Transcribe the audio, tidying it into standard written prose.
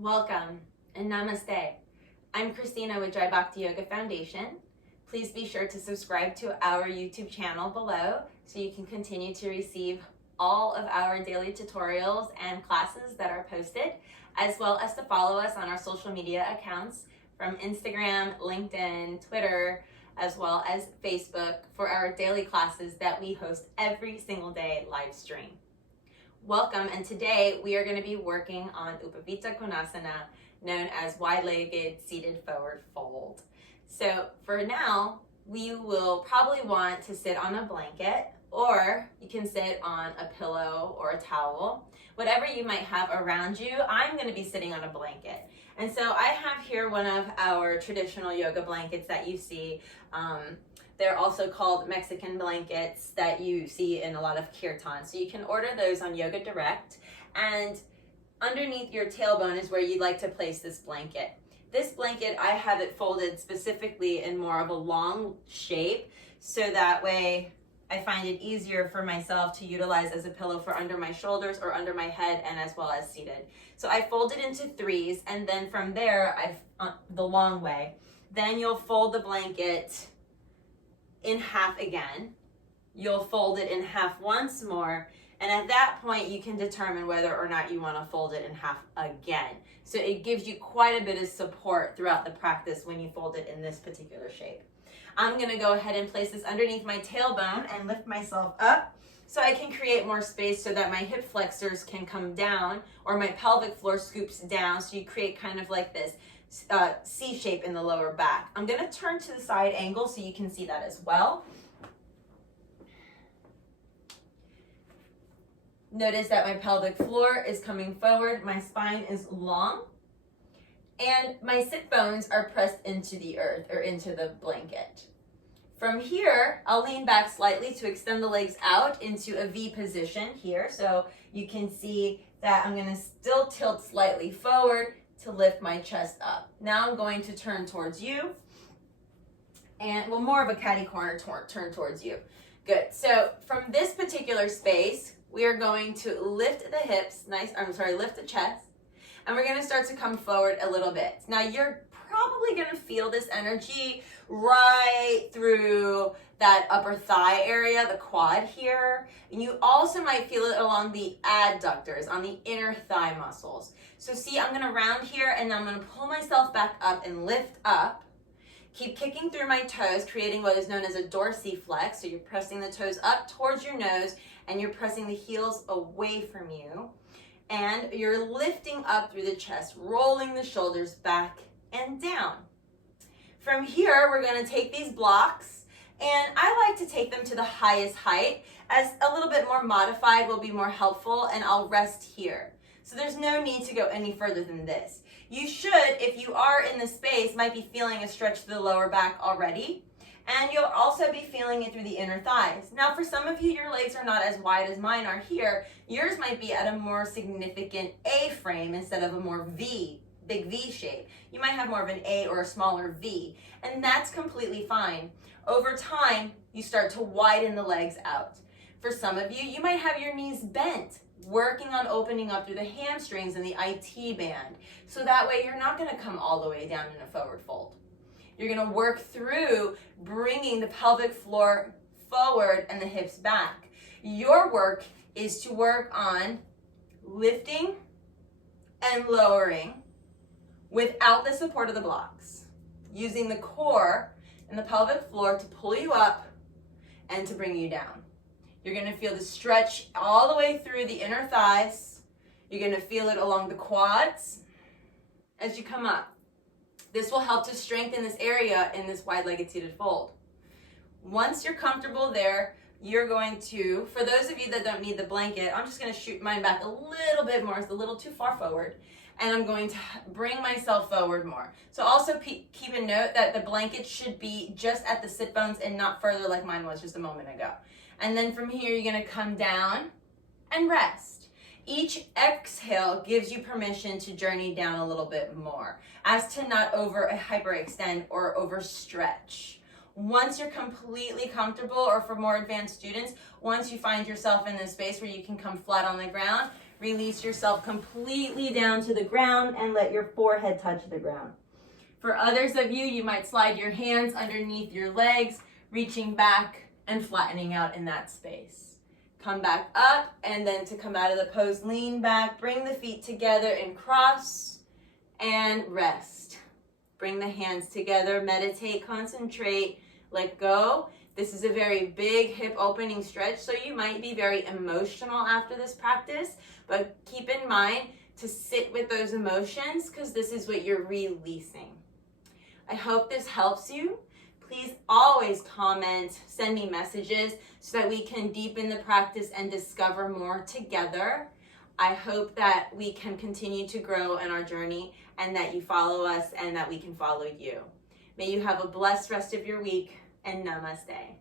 Welcome and namaste. I'm Christina with Bhakti Yoga Foundation. Please be sure to subscribe to our YouTube channel below so you can continue to receive all of our daily tutorials and classes that are posted, as well as to follow us on our social media accounts from Instagram, LinkedIn, Twitter, as well as Facebook for our daily classes that we host every single day live stream. Welcome, and today we are going to be working on Upavishta Konasana, known as wide-legged seated forward fold. So for now, we will probably want to sit on a blanket, or you can sit on a pillow or a towel, whatever you might have around you. I'm going to be sitting on a blanket. And so I have here one of our traditional yoga blankets that you see. They're also called Mexican blankets that you see in a lot of kirtans. So you can order those on Yoga Direct. And underneath your tailbone is where you'd like to place this blanket. This blanket, I have it folded specifically in more of a long shape, so that way I find it easier for myself to utilize as a pillow for under my shoulders or under my head, and as well as seated. So I fold it into threes, and then from there, the long way. Then you'll fold the blanket in half again. You'll fold it in half once more, and at that point you can determine whether or not you want to fold it in half again. So it gives you quite a bit of support throughout the practice when you fold it in this particular shape. I'm going to go ahead and place this underneath my tailbone and lift myself up so I can create more space so that my hip flexors can come down, or my pelvic floor scoops down, so you create kind of like this C shape in the lower back. I'm going to turn to the side angle so you can see that as well. Notice that my pelvic floor is coming forward, my spine is long, and my sit bones are pressed into the earth or into the blanket. From here, I'll lean back slightly to extend the legs out into a V position here. So you can see that I'm going to still tilt slightly forward to lift my chest up. Now I'm going to turn towards you, and more of a catty corner turn towards you. Good. So from this particular space, we are going to lift the hips, lift the chest, and we're going to start to come forward a little bit. Now you're probably going to feel this energy right through that upper thigh area, the quad here. And you also might feel it along the adductors, on the inner thigh muscles. So see, I'm going to round here, and I'm going to pull myself back up and lift up. Keep kicking through my toes, creating what is known as a dorsiflex. So you're pressing the toes up towards your nose, and you're pressing the heels away from you. And you're lifting up through the chest, rolling the shoulders back and down. From here, we're going to take these blocks, and I like to take them to the highest height, as a little bit more modified will be more helpful, and I'll rest here. So there's no need to go any further than this. You should, if you are in the space, might be feeling a stretch to the lower back already, and you'll also be feeling it through the inner thighs. Now, for some of you, your legs are not as wide as mine are here. Yours might be at a more significant A frame instead of a more V, big V shape. You might have more of an A or a smaller V, and that's completely fine. Over time, you start to widen the legs out. For some of you, you might have your knees bent, working on opening up through the hamstrings and the IT band. So that way you're not going to come all the way down in a forward fold. You're going to work through bringing the pelvic floor forward and the hips back. Your work is to work on lifting and lowering without the support of the blocks, using the core and the pelvic floor to pull you up and to bring you down. You're going to feel the stretch all the way through the inner thighs. You're going to feel it along the quads as you come up. This will help to strengthen this area in this wide-legged seated fold. Once you're comfortable there, you're going to, for those of you that don't need the blanket, I'm just going to shoot mine back a little bit more. It's a little too far forward. And I'm going to bring myself forward more. So also keep a note that the blanket should be just at the sit bones and not further like mine was just a moment ago. And then from here, you're going to come down and rest. Each exhale gives you permission to journey down a little bit more, as to not hyperextend or overstretch. Once you're completely comfortable, or for more advanced students, once you find yourself in this space where you can come flat on the ground, Release yourself completely down to the ground and let your forehead touch the ground. For others of you, you might slide your hands underneath your legs, reaching back and flattening out in that space. Come back up, and then to come out of the pose, lean back, bring the feet together and cross and rest. Bring the hands together, meditate, concentrate, let go. This is a very big hip opening stretch, so you might be very emotional after this practice, but keep in mind to sit with those emotions because this is what you're releasing. I hope this helps you. Please always comment, send me messages so that we can deepen the practice and discover more together. I hope that we can continue to grow in our journey and that you follow us and that we can follow you. May you have a blessed rest of your week, and namaste.